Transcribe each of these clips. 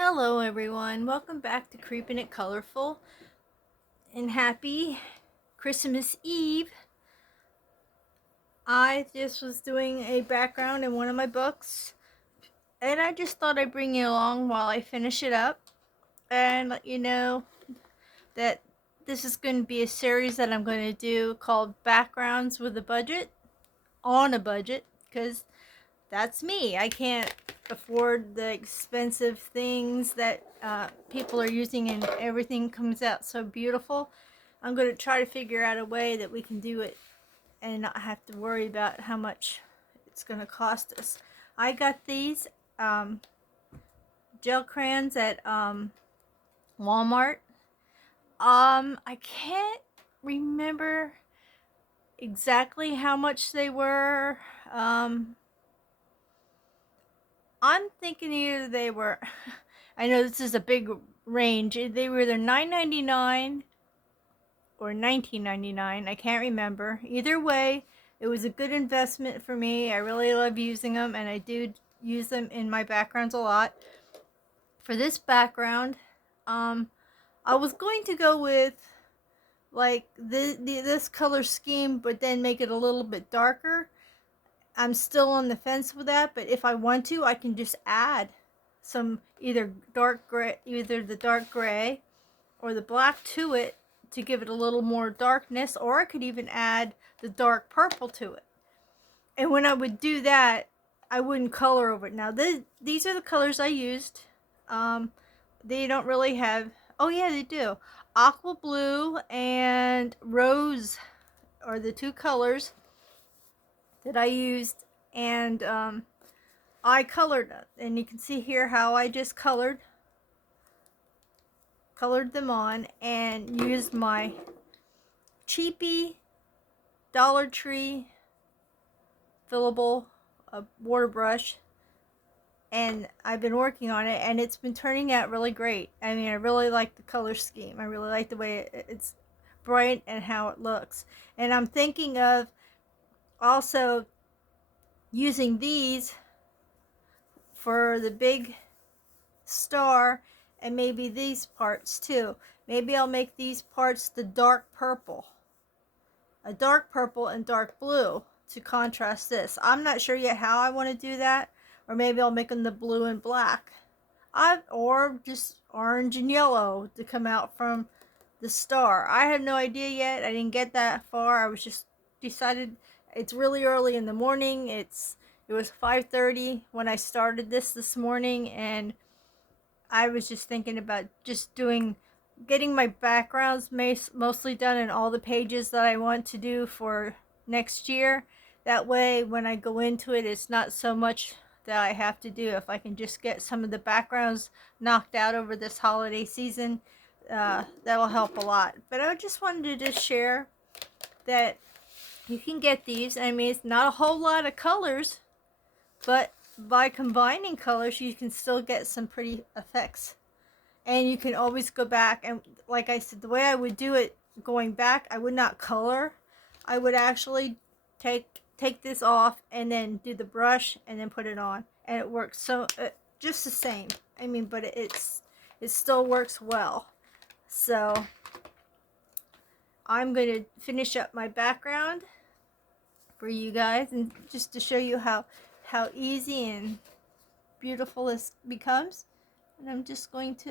Hello everyone, welcome back to Creeping It Colorful, and happy Christmas Eve. I just was doing a background in one of my books, and I just thought I'd bring you along while I finish it up and let you know that this is going to be a series that I'm going to do called Backgrounds with a Budget, on a budget, because that's me. I can't afford the expensive things that people are using, and everything comes out so beautiful. I'm going to try to figure out a way that we can do it and not have to worry about how much it's going to cost us. I got these gel crayons at Walmart. I can't remember exactly how much they were. I'm thinking either they were, I know this is a big range, they were either $9.99 or $19.99. I can't remember. Either way, it was a good investment for me. I really love using them, and I do use them in my backgrounds a lot. For this background, I was going to go with like this color scheme, but then make it a little bit darker. I'm still on the fence with that, but if I want to, I can just add some either the dark gray or the black to it to give it a little more darkness, or I could even add the dark purple to it. And when I would do that, I wouldn't color over it. Now these are the colors I used. They don't really have, oh yeah, they do. Aqua blue and rose are the two colors that I used, and I colored it, and you can see here how I just colored them on and used my cheapy Dollar Tree fillable water brush, and I've been working on it, and it's been turning out really great. I mean, I really like the color scheme. I really like the way it's bright and how it looks. And I'm thinking of also using these for the big star, and maybe these parts too. Maybe I'll make these parts the dark purple, a dark purple and dark blue to contrast this. I'm not sure yet how I want to do that, or maybe I'll make them the blue and black, or just orange and yellow to come out from the star. I have no idea yet. I didn't get that far. I was just decided. It's really early in the morning. It was 5:30 when I started this morning, and I was just thinking about just getting my backgrounds mostly done in all the pages that I want to do for next year. That way, when I go into it, it's not so much that I have to do. If I can just get some of the backgrounds knocked out over this holiday season, that will help a lot. But I just wanted to just share that you can get these. I mean, it's not a whole lot of colors, but by combining colors, you can still get some pretty effects. And you can always go back, and like I said, the way I would do it going back, I would not color. I would actually take this off and then do the brush and then put it on, and it works so just the same. I mean, but it still works well. So I'm going to finish up my background for you guys, and just to show you how easy and beautiful this becomes. And I'm just going to,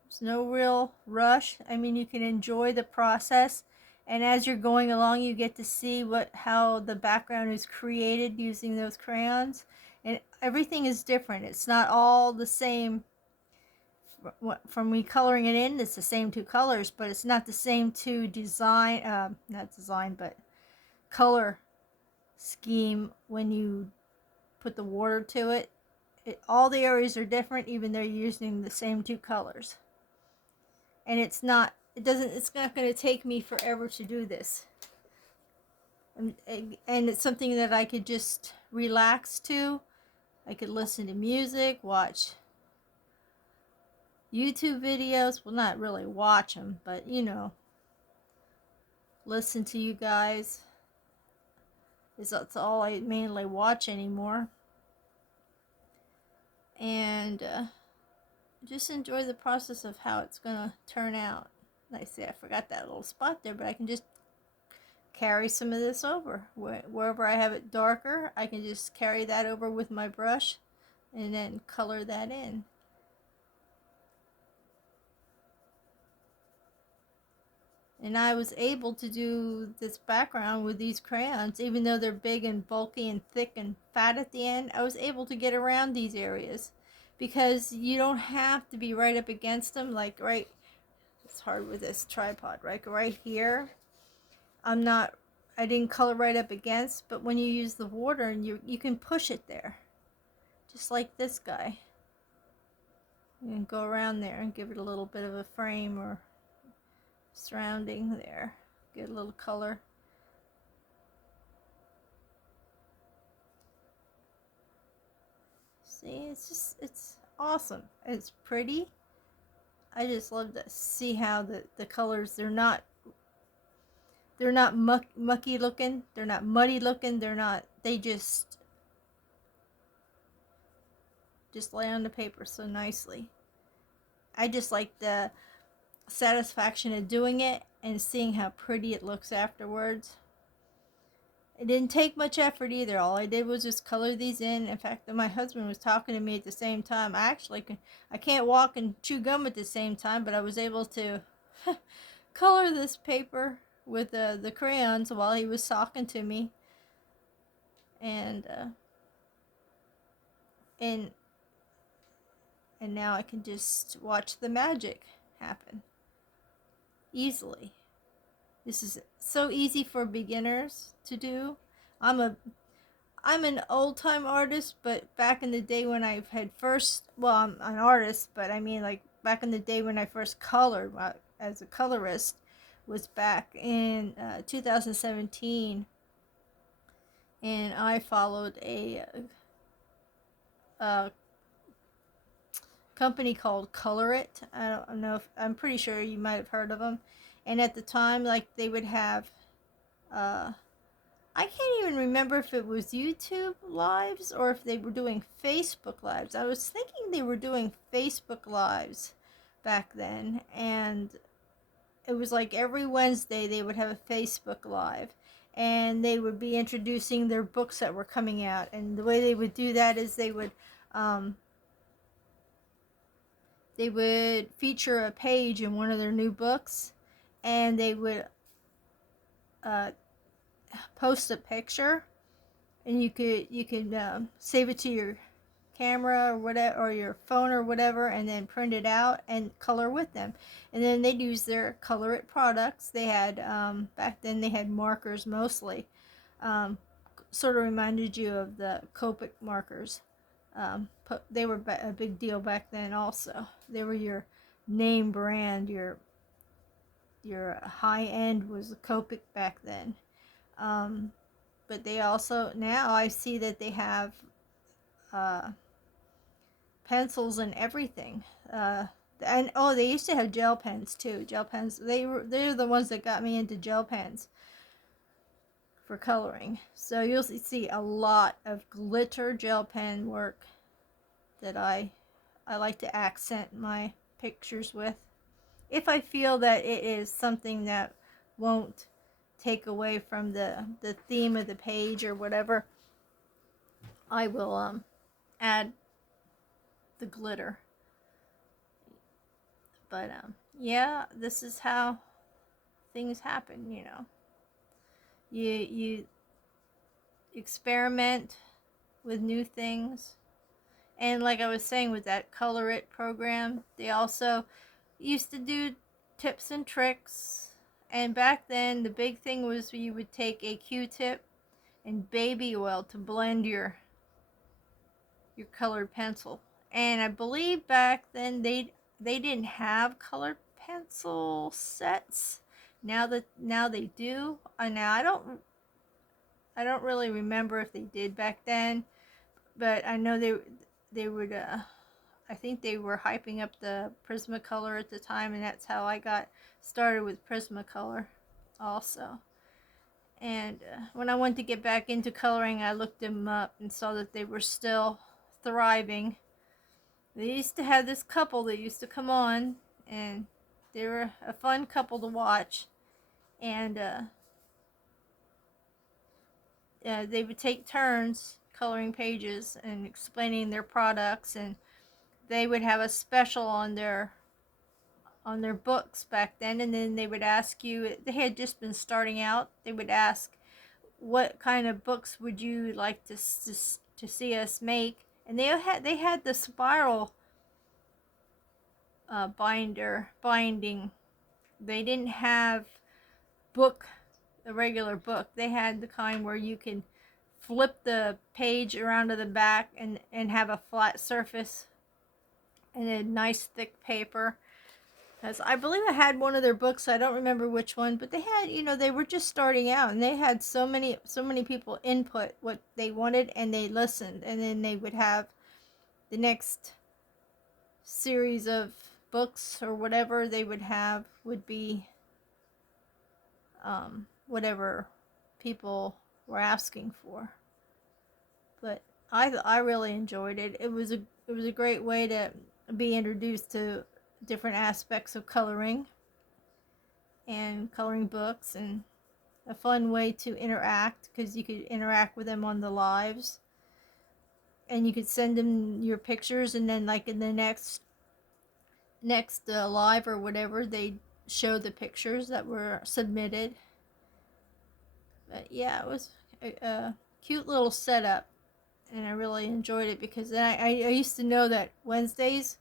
there's no real rush. I mean, you can enjoy the process, and as you're going along, you get to see how the background is created using those crayons, and everything is different. It's not all the same. From me coloring it in, it's the same two colors, but it's not the same two not design, but color scheme when you put the water to it. All the areas are different, even though you're using the same two colors. And it's not going to take me forever to do this. And it's something that I could just relax to. I could listen to music, watch YouTube videos. Well, not really watch them, but listen to you guys. That's all I mainly watch anymore. and just enjoy the process of how it's gonna turn out. Like I say, I forgot that little spot there, but I can just carry some of this over. Wherever I have it darker, I can just carry that over with my brush and then color that in. And I was able to do this background with these crayons, even though they're big and bulky and thick and fat at the end. I was able to get around these areas because you don't have to be right up against them. Like right, it's hard with this tripod, right here. I didn't color right up against, but when you use the water, and you can push it there, just like this guy. You can go around there and give it a little bit of a frame or surrounding there. Get a little color. See, it's awesome. It's pretty. I just love to see how the colors, they're not mucky looking, they're not muddy looking, they just lay on the paper so nicely. I just like the satisfaction of doing it and seeing how pretty it looks afterwards. It didn't take much effort either. All I did was just color these in. In fact, my husband was talking to me at the same time. I can't walk and chew gum at the same time, but I was able to color this paper with the crayons while he was talking to me. And now I can just watch the magic happen easily. This is so easy for beginners to do. I'm an old-time artist, but back in the day when I had first, well, I'm an artist, but I mean like back in the day when I first colored as a colorist was back in 2017, and I followed a company called Color It. I don't know if, I'm pretty sure you might have heard of them. And at the time, like, they would have I can't even remember if it was YouTube lives or if they were doing Facebook lives. I was thinking they were doing Facebook lives back then, and it was like every Wednesday they would have a Facebook live, and they would be introducing their books that were coming out. And the way they would do that is they would feature a page in one of their new books, and they would post a picture, and you could save it to your camera or whatever, or your phone or whatever, and then print it out and color with them. And then they'd use their Color It products. They had back then they had markers mostly. Sort of reminded you of the Copic markers. They were a big deal back then also. They were your name brand. Your high end was the Copic back then. But they also, now I see that they have pencils and everything. And oh, they used to have gel pens too. Gel pens. They're the ones that got me into gel pens for coloring. So you'll see a lot of glitter gel pen work that I like to accent my pictures with. If I feel that it is something that won't take away from the theme of the page or whatever, I will add the glitter. But yeah, this is how things happen, you know. You experiment with new things. And like I was saying with that Color It program, they also used to do tips and tricks. And back then, the big thing was you would take a Q-tip and baby oil to blend your colored pencil. And I believe back then they didn't have colored pencil sets. Now they do. Now I don't really remember if they did back then, but I know they would. I think they were hyping up the Prismacolor at the time, and that's how I got started with Prismacolor also. And when I wanted to get back into coloring, I looked them up and saw that they were still thriving. They used to have this couple that used to come on, and they were a fun couple to watch. And they would take turns coloring pages and explaining their products, and they would have a special on their books back then. And then they would ask you, they had just been starting out, they would ask, what kind of books would you like to see us make? And they had the spiral binding. They didn't have a regular book. They had the kind where you can flip the page around to the back and have a flat surface and a nice thick paper. Because I believe I had one of their books, I don't remember which one, but they had, they were just starting out, and they had so many people input what they wanted, and they listened, and then they would have the next series of books or whatever they would have would be whatever people were asking for. But I really enjoyed it. It was a great way to be introduced to different aspects of coloring and coloring books, and a fun way to interact, because you could interact with them on the lives, and you could send them your pictures, and then like in the next live or whatever, they show the pictures that were submitted. But yeah, it was a cute little setup, and I really enjoyed it, because then I used to know that Wednesdays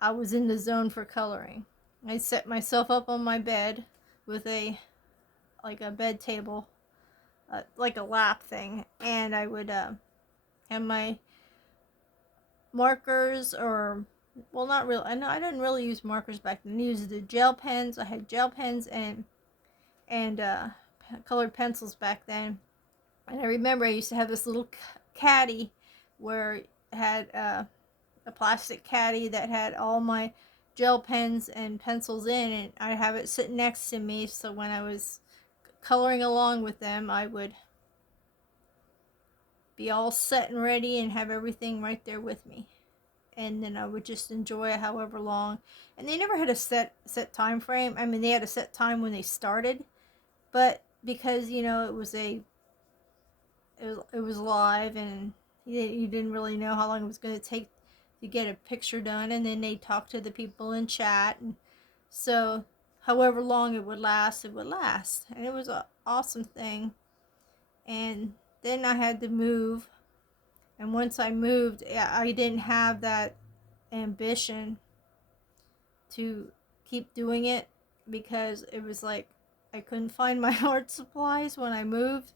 I was in the zone for coloring. I set myself up on my bed with a bed table, like a lap thing, and I would have my markers, or well, not really. I didn't really use markers back then. I used the gel pens. I had gel pens and colored pencils back then. And I remember I used to have this little caddy where it had a plastic caddy that had all my gel pens and pencils in, and I'd have it sitting next to me, so when I was coloring along with them, I would be all set and ready and have everything right there with me. And then I would just enjoy it however long. And they never had a set time frame. I mean, they had a set time when they started, but because it was live, and you didn't really know how long it was going to take to get a picture done, and then they talked to the people in chat, and so however long it would last, and it was an awesome thing. And then I had to move, and once I moved, I didn't have that ambition to keep doing it, because it was like I couldn't find my art supplies when I moved.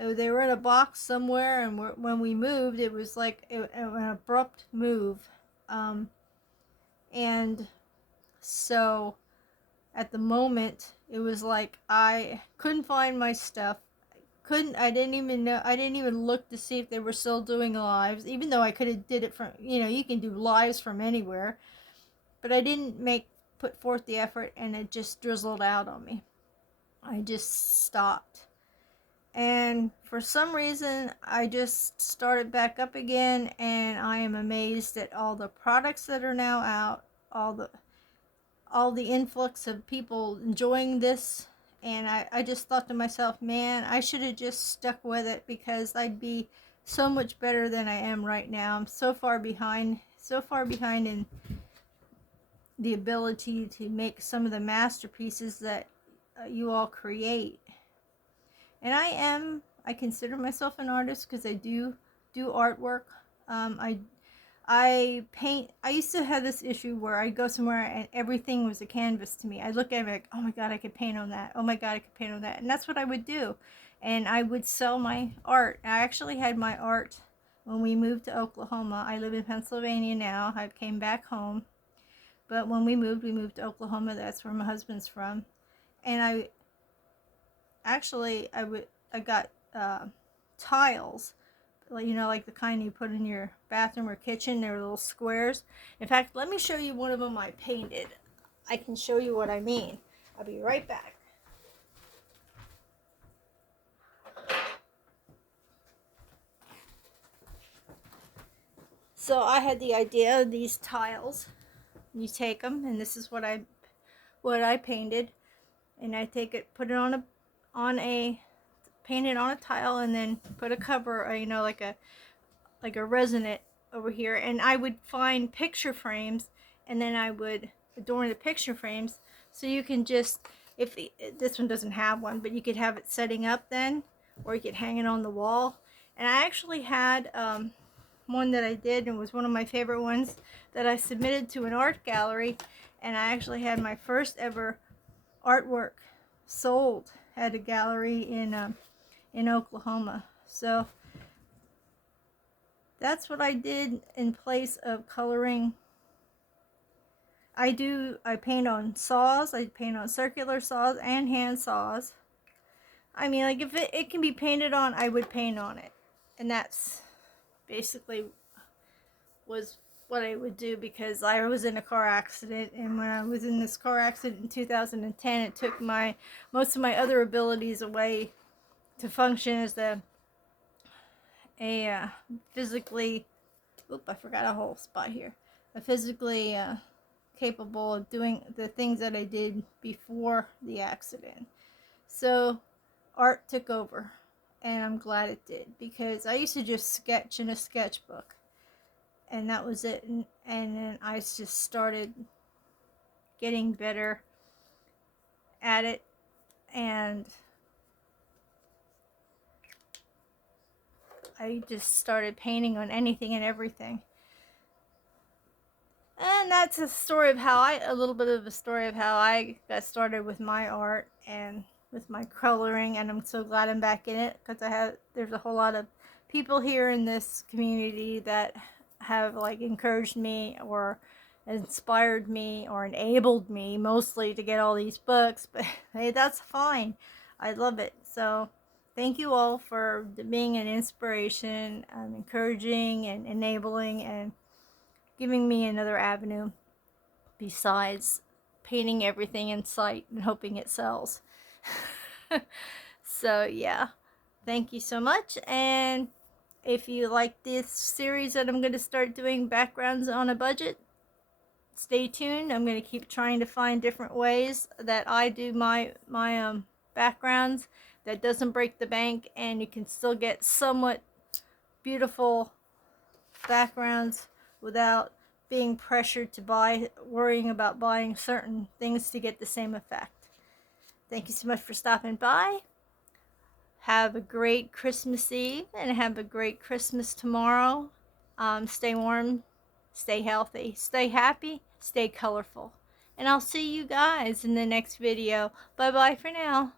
They were in a box somewhere, and when we moved, it was like an abrupt move. And so at the moment, it was like I couldn't find my stuff. I didn't even look to see if they were still doing lives, even though I could have did it from, you can do lives from anywhere. But I didn't put forth the effort, and it just drizzled out on me. I just stopped. And for some reason, I just started back up again, and I am amazed at all the products that are now out, all the influx of people enjoying this. And I just thought to myself, man, I should have just stuck with it, because I'd be so much better than I am right now. I'm so far behind in the ability to make some of the masterpieces that you all create. And I consider myself an artist, because I do artwork. I paint. I used to have this issue where I'd go somewhere and everything was a canvas to me. I'd look at it like, oh my God, I could paint on that. Oh my God, I could paint on that. And that's what I would do. And I would sell my art. I actually had my art when we moved to Oklahoma. I live in Pennsylvania now. I came back home. But when we moved to Oklahoma. That's where my husband's from. And I got tiles, like the kind you put in your bathroom or kitchen. They're little squares. In fact, let me show you one of them I painted. I can show you what I mean. I'll be right back. So I had the idea of these tiles. You take them, and this is what I painted, and I take it, put it on a paint it on a tile, and then put a cover, you know, like a resonant over here, and I would find picture frames, and then I would adorn the picture frames. So you can just, if this one doesn't have one, but you could have it setting up then, or you could hang it on the wall. And I actually had one that I did, and it was one of my favorite ones, that I submitted to an art gallery, and I actually had my first ever artwork sold at a gallery in Oklahoma. So that's what I did in place of coloring. I paint on saws. I paint on circular saws and hand saws. I mean, like, if it can be painted on, I would paint on it. And that's basically was what I would do, because I was in a car accident, and when I was in this car accident in 2010, it took most of my other abilities away to function as a physically, I forgot a whole spot here, a physically capable of doing the things that I did before the accident. So art took over, and I'm glad it did, because I used to just sketch in a sketchbook, and that was it. And then I just started getting better at it, and I just started painting on anything and everything. And that's a story of a little bit of a story of how I got started with my art and with my coloring, and I'm so glad I'm back in it, because there's a whole lot of people here in this community that have like encouraged me or inspired me or enabled me mostly to get all these books, but hey, that's fine. I love it. So thank you all for being an inspiration, encouraging and enabling, and giving me another avenue besides painting everything in sight and hoping it sells. So yeah, thank you so much. And if you like this series that I'm going to start doing, backgrounds on a budget, stay tuned. I'm going to keep trying to find different ways that I do my backgrounds that doesn't break the bank, and you can still get somewhat beautiful backgrounds without being pressured to worrying about buying certain things to get the same effect. Thank you so much for stopping by. Have a great Christmas Eve, and have a great Christmas tomorrow. Stay warm, stay healthy, stay happy, stay colorful. And I'll see you guys in the next video. Bye bye for now.